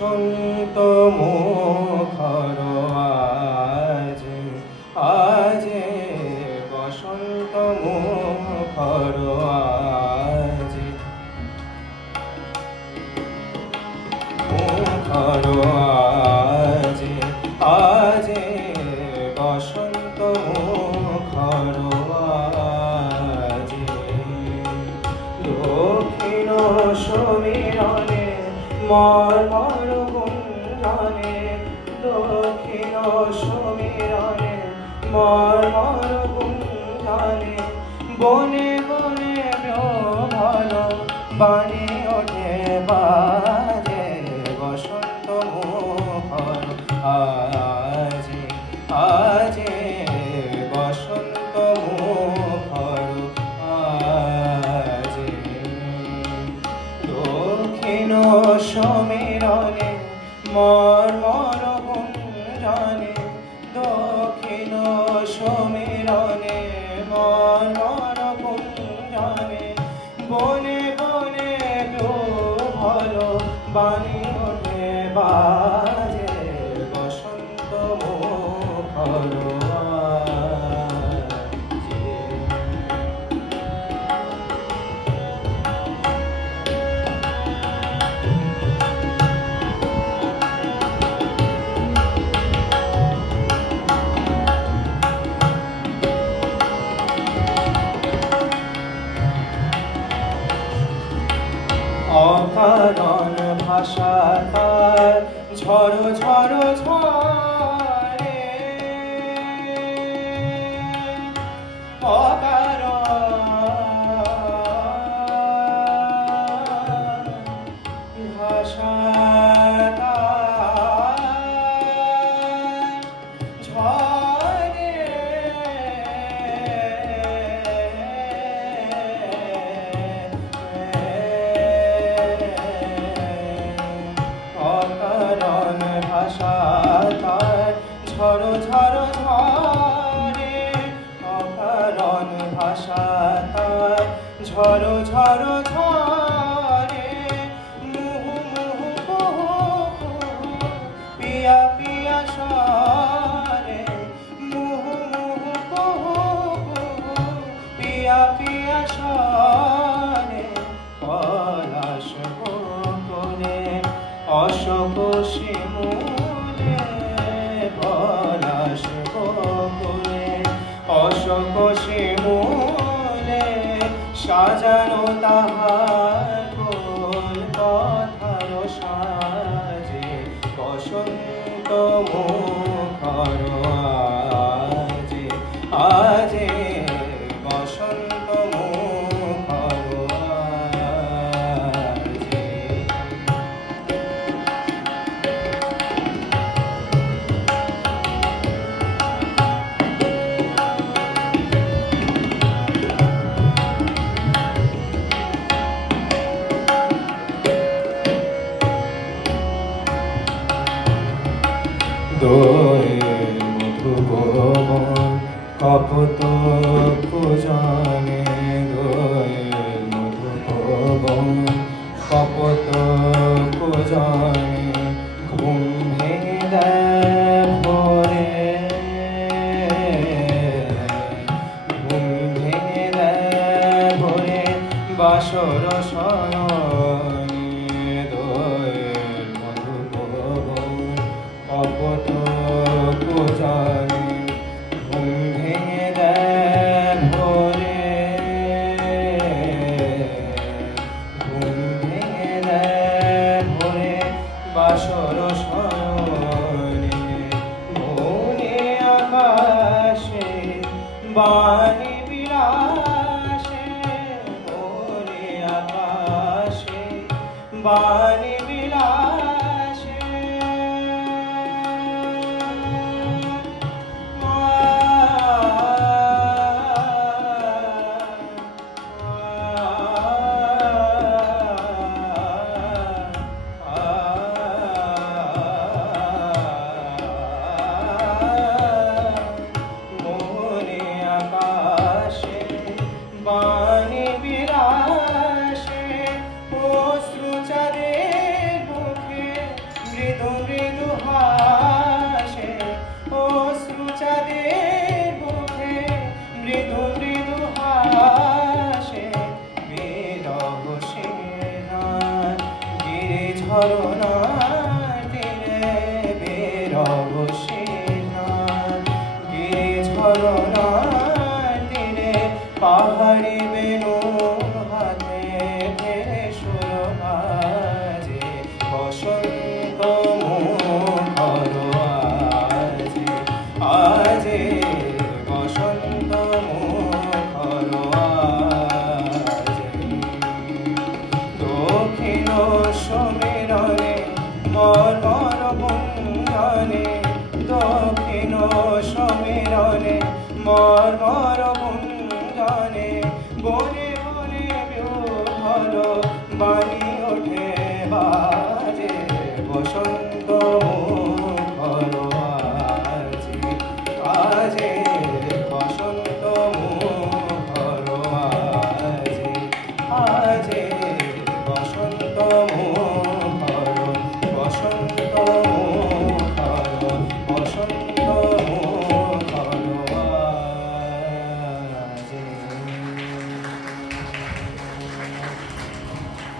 বসন্ত মুখর আজ, আজ বসন্ত মুখর আজ, মুখর আজ, আজ বসন্ত মুখর আজ। দক্ষিণ সমীরণে মর্মর গুঞ্জনে, দক্ষিণ সমীরণে মর্মর গুঞ্জনে, বনে বনে ভাল বাণী ওঠে বাজে বসন্ত মুখর আজ, আজ বসন্ত মুখর আজ। দক্ষিণ সমীরণে মর্মর গুঞ্জনে, দক্ষিণ সমীরণে মর্মর গুঞ্জনে, বনে বনে ভাল বাণী ওঠে বাজে বসন্ত মুখর অকারণ ভাষা তার ঝড় ঝড় ঝরে, অকারণ ভাষা তার ঝরে, অকারণ ভাষা তার ঝড় ঝড় ঝরে, অকারণ ভাষা তার ঝড় ঝড় ঝরে, মুহু মুহু কুহু কুহু পিয়া পিয়া স্বরে, মুহু মুহু কুহু কুহু পিয়া পিয়া স্বরে, পলাশ বকুলে অশোক শিমুলে, পলাশ বকুলে অশোক শিমুলে, সাজানো তাহার কোল কথার সাজে বসন্ত মুখর আজ, আজ বসন্ত মুখর আজ। দোয়েল মধুবন কপত কুজনে, দোয়েল মধুবন কপত কুজনে, ঘুম ভেঙে দেয় ভোরে, ঘুম ভেঙে দেয় ভোরে বাসর শয়নে, দোয়েল মধুবন কপত কুজনে, ঘুম ভেঙে দেয় ভোরে, ঘুম ভেঙে দেয় ভোরে বাসর শয়নে। মনে আকাশে বাণী বিলাসে, মনে আকাশে বাণী বিলাসে, মনে আকাশে বাণী বিলাসে, অশ্রুচারে মৃদু মৃদু হাসে অশ্রু চাঁদের মুখে মৃদু মৃদু হাসে বিরহ শিরায় গিরি ঝরনার তীরে বিরহ শিরায় গিরি ঝরনার তীরে পাহাড়ি বেনু হাতে ফেরে সুর বাজে বসন্ত মুখর আজে আজে বসন্ত মুখর আজে দক্ষিণ সমীরণে মর্মর গুঞ্জনে দক্ষিণ সমীরণে মর্মর গুঞ্জনে বনে বনে বিহ্বল বাণী